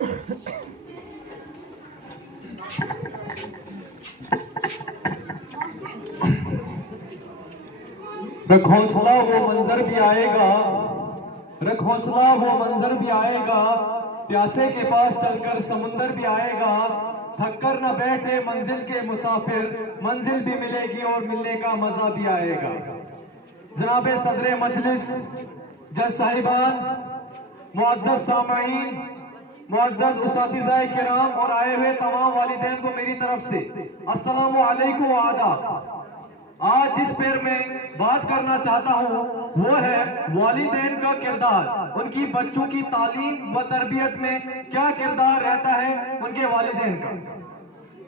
रख हौसला वो मंजर भी आएगा, रख हौसला वो मंजर भी आएगा, प्यासे के पास चलकर समुंदर भी आएगा। थक कर न बैठे मंजिल के मुसाफिर, मंजिल भी मिलेगी और मिलने का मजा भी आएगा। जनाबे सदरे मजलिस, जज साहिबान, मुअज़्ज़ज़ सामाईन, मुअज़्ज़ज़ उसातिज़ाए किराम और आए हुए तमाम वालिदैन को मेरी तरफ से अस्सलामु अलैकुम व आदाब। आज जिस पर मैं बात करना चाहता हूँ वो है वालिदैन का किरदार, उनकी बच्चों की तालीम व तरबियत में क्या किरदार रहता है उनके वालिदैन का।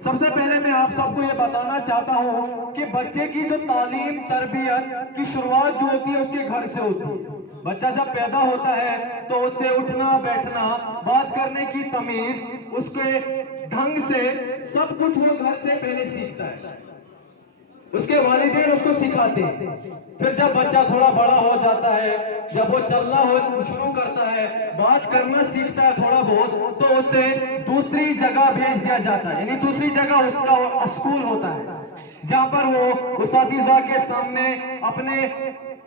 सबसे पहले मैं आप सबको ये बताना चाहता हूँ कि बच्चे की जो तालीम तरबियत की शुरुआत जो होती है उसके घर से होती है। बच्चा जब पैदा होता है तो उससे उठना बैठना, बात करने की तमीज, उसके ढंग से सब कुछ वो घर से पहले सीखता है, उसके वालिदैन उसको सिखाते हैं। फिर जब बच्चा थोड़ा बड़ा हो जाता है, जब वो चलना हो शुरू करता है, बात करना सीखता है थोड़ा बहुत, तो उसे दूसरी जगह भेज दिया जाता है। यानी दूसरी जगह उसका स्कूल होता है जहां पर वो उसातिज़ा के सामने अपने,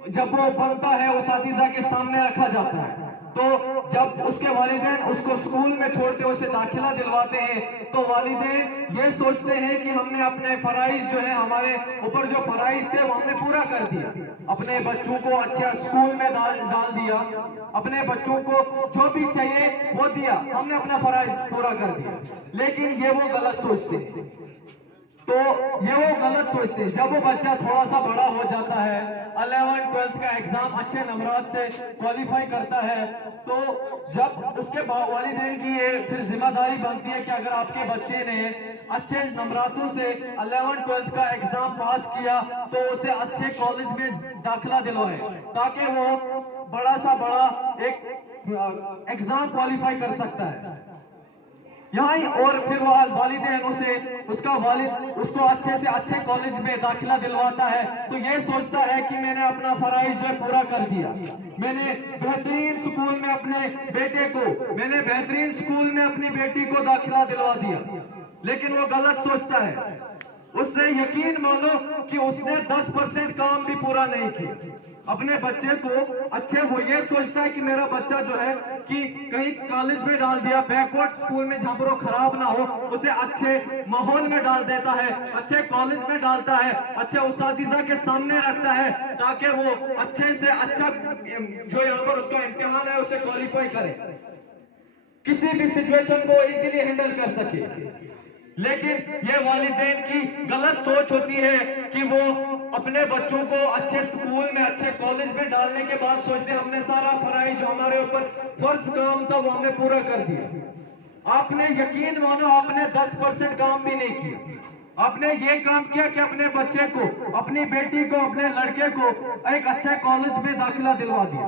जब वो बनता है उसातिज़ा के सामने रखा जाता है। तो जब उसके वालिदैन उसको स्कूल में छोड़ते उसे दाखिला दिलवाते हैं तो वालिदैन ये सोचते हैं कि हमने अपने फराइज जो है, हमारे ऊपर जो फराइज थे वो हमने पूरा कर दिया, अपने बच्चों को अच्छे स्कूल में डाल दिया, अपने बच्चों को जो भी चाहिए वो दिया, हमने अपना फराइज पूरा कर दिया। लेकिन ये वो गलत सोचते हैं, तो ये वो गलत सोचते हैं। जब वो बच्चा थोड़ा सा बड़ा हो जाता है, 11th-12th का एग्जाम अच्छे नंबरात से क्वालिफाई करता है, तो जब उसके वालिदैन की ये फिर जिम्मेदारी बनती है कि अगर आपके बच्चे ने अच्छे नंबरातों से 11th-12th का एग्जाम पास किया तो उसे अच्छे कॉलेज में दाखिला दिलवाए, ताकि वो बड़ा सा बड़ा एक एग्जाम क्वालिफाई कर सकता है यहाँ। और फिर वो वालिदैन उसे, उसका वालिद उसको अच्छे से अच्छे कॉलेज में दाखिला दिलवाता है, तो ये सोचता है कि मैंने अपना फराइज जो पूरा कर दिया, मैंने बेहतरीन स्कूल में अपने बेटे को, मैंने बेहतरीन स्कूल में अपनी बेटी को दाखिला दिलवा दिया। लेकिन वो गलत सोचता है, उससे यकीन मानो कि उसने 10% काम भी पूरा नहीं किया। अपने बच्चे को अच्छे, वो ये सोचता है कि मेरा बच्चा जो है कि कहीं कॉलेज में डाल दिया, बैकवर्ड स्कूल में जहां पर वो खराब ना हो, उसे अच्छे माहौल में डाल देता है, अच्छे कॉलेज में डालता है, अच्छे उसातिज़ा के सामने रखता है, ताकि वो अच्छे से अच्छा जो यहाँ पर उसका इम्तिहान है उसे क्वालिफाई करे, किसी भी सिचुएशन को इजीली हैंडल कर सके। लेकिन ये वालिदैन की गलत सोच होती है कि वो अपने बच्चों को अच्छे स्कूल में, अच्छे कॉलेज में डालने के बाद सोचते हैं हमने सारा फराइज जो हमारे ऊपर फर्ज काम था वो हमने पूरा कर दिया। आपने यकीन मानो आपने 10% काम भी नहीं किया। आपने ये काम किया कि अपने बच्चे को, अपनी बेटी को, अपने लड़के को एक अच्छे कॉलेज में दाखिला दिलवा दिया।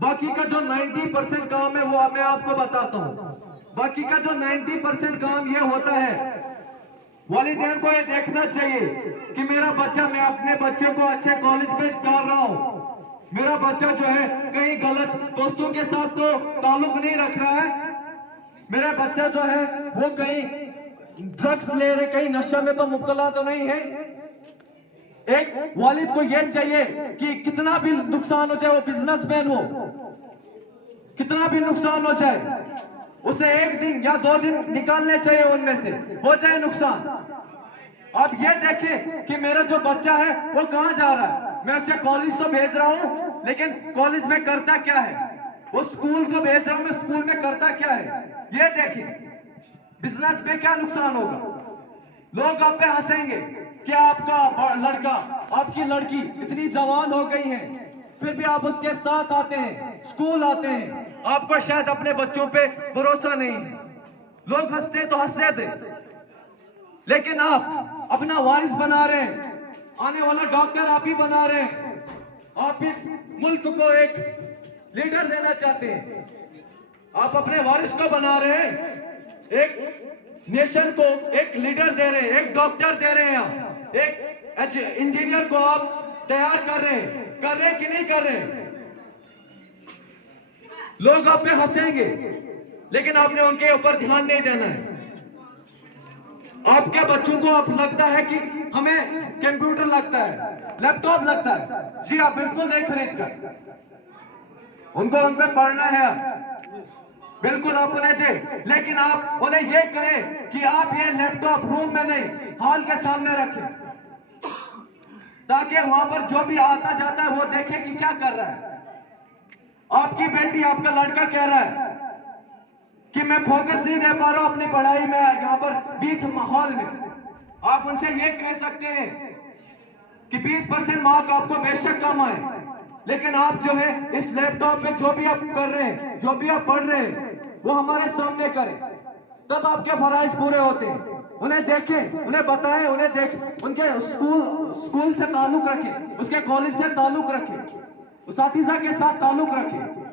बाकी का जो 90% काम है वो मैं आपको बताता हूँ। बाकी का जो 90% काम ये होता है, वालिदैन को ये देखना चाहिए कि मेरा बच्चा, मैं अपने बच्चे को अच्छे कॉलेज में डाल रहा हूँ, मेरा बच्चा जो है कहीं गलत दोस्तों के साथ तो ताल्लुक नहीं रख रहा है, मेरा बच्चा जो है वो कहीं ड्रग्स ले रहे, कहीं नशा में तो मुब्तला तो नहीं है। एक वालिद को यह चाहिए कि कितना भी नुकसान हो जाए, वो बिजनेसमैन हो, कितना भी नुकसान हो जाए, उसे 1 दिन या 2 दिन निकालने चाहिए, उनमें से हो जाए नुकसान। अब ये देखें कि मेरा जो बच्चा है वो कहां जा रहा है, मैं उसे कॉलेज तो भेज रहा हूं, लेकिन कॉलेज में करता क्या है, वो स्कूल को भेज रहा हूं, मैं स्कूल में करता क्या है, ये देखें। बिजनेस में क्या नुकसान होगा, लोग आप पे हंसेंगे कि आपका लड़का, आपकी लड़की इतनी जवान हो गई है, फिर भी आप उसके साथ आते हैं, स्कूल आते हैं, आपको शायद अपने बच्चों पे भरोसा नहीं है, लोग हंसते तो हंसते थे, लेकिन आप अपना वारिस बना रहे हैं, आने वाला डॉक्टर आप ही बना रहे हैं, आप इस मुल्क को एक लीडर देना चाहते हैं, आप अपने वारिस को बना रहे हैं, एक नेशन को एक लीडर दे रहे हैं, एक डॉक्टर दे रहे हैं, आप एक इंजीनियर को आप तैयार कर रहे हैं कि नहीं कर रहे हैं? लोग आप पे हंसेंगे, लेकिन आपने उनके ऊपर ध्यान नहीं देना है। आपके बच्चों को अब लगता है कि हमें कंप्यूटर लगता है, लैपटॉप लगता है। जी आप बिल्कुल नहीं खरीद कर, उनको उन पर पढ़ना है, बिल्कुल आप उन्हें दें, लेकिन आप उन्हें यह कहें कि आप ये लैपटॉप रूम में नहीं हॉल के सामने रखें, ताकि वहां पर जो भी आता जाता है वो देखे कि क्या कर रहा है। आपकी बेटी, आपका लड़का कह रहा है कि मैं फोकस नहीं दे पा रहा हूं अपनी पढ़ाई में, यहाँ पर बीच माहौल में। आप उनसे ये कह सकते हैं कि 20% मार्क आपको बेशक कम आए, लेकिन आप जो है इस लैपटॉप में जो भी आप कर रहे हैं, जो भी आप पढ़ रहे हैं, वो हमारे सामने करें, तब आपके फराइज पूरे होते हैं। उन्हें देखें, उन्हें बताएं, उन्हें देखें, उनके स्कूल से ताल्लुक रखें, उसके कॉलेज से ताल्लुक रखें, उसातिज़ा के साथ ताल्लुक रखें।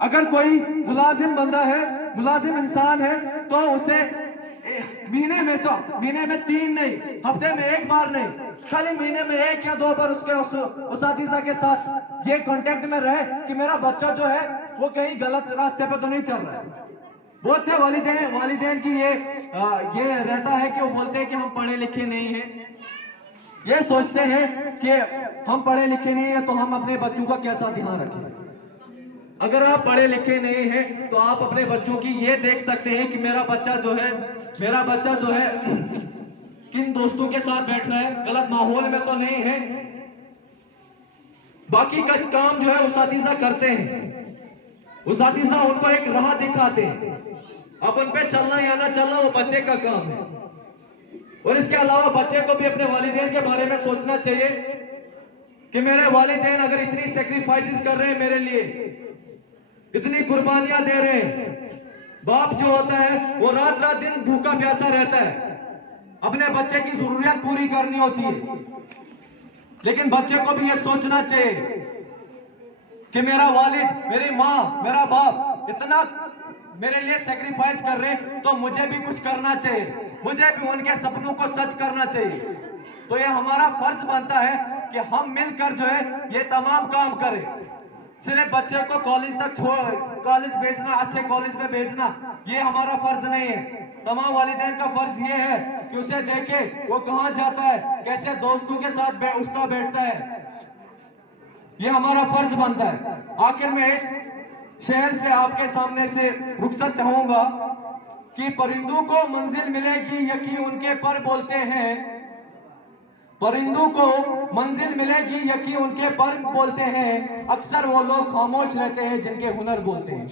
अगर कोई मुलाजिम बंदा है, मुलाजिम इंसान है, तो उसे महीने में 3 नहीं, हफ्ते में 1 बार नहीं, खाली महीने में 1 या 2 बार उसके उसातिज़ा के साथ ये कांटेक्ट में रहे कि मेरा बच्चा जो है वो कहीं गलत रास्ते पे तो नहीं चल रहा है। बहुत से वालिदैन की ये रहता है कि वो बोलते हैं कि हम पढ़े लिखे नहीं हैं, ये सोचते हैं कि हम पढ़े लिखे नहीं है तो हम अपने बच्चों का कैसा ध्यान रखें। अगर आप पढ़े लिखे नहीं हैं तो आप अपने बच्चों की ये देख सकते हैं कि मेरा बच्चा जो है किन दोस्तों के साथ बैठ रहा है, गलत माहौल में तो नहीं है। बाकी का काम जो है उसातिज़ा करते हैं, उसातिज़ा उनको एक राह दिखाते हैं। अब उन पे चलना या ना चलना वो बच्चे का काम है। और इसके अलावा बच्चे को भी अपने वालिदैन के बारे में सोचना चाहिए कि मेरे वालिदैन अगर इतनी सेक्रीफाइसेस कर रहे हैं मेरे लिए, इतनी कुर्बानियां दे रहे हैं, बाप जो होता है वो रात दिन भूखा प्यासा रहता है, अपने बच्चे की जरूरियत पूरी करनी होती है, लेकिन बच्चे को भी ये सोचना चाहिए कि मेरा वालिद, मेरी माँ, मेरा बाप इतना मेरे लिए सेक्रीफाइस कर रहे हैं तो मुझे भी कुछ करना चाहिए, मुझे भी उनके सपनों को सच करना चाहिए। तो ये हमारा फर्ज बनता है कि हम मिलकर जो है ये तमाम काम करें। सिर्फ बच्चे को कॉलेज भेजना, अच्छे कॉलेज में भेजना, ये हमारा फर्ज नहीं है। तमाम वालिदैन का फर्ज ये है कि उसे देखे वो कहां जाता है, कैसे दोस्तों के साथ उठता बैठता है, ये हमारा फर्ज बनता है। आखिर में इस शहर से आपके सामने से रुखसत चाहूंगा कि परिंदों को मंजिल मिलेगी यकीन उनके पर बोलते हैं, परिंदों को मंजिल मिलेगी यकीन उनके पर बोलते हैं, अक्सर वो लोग खामोश रहते हैं जिनके हुनर बोलते हैं।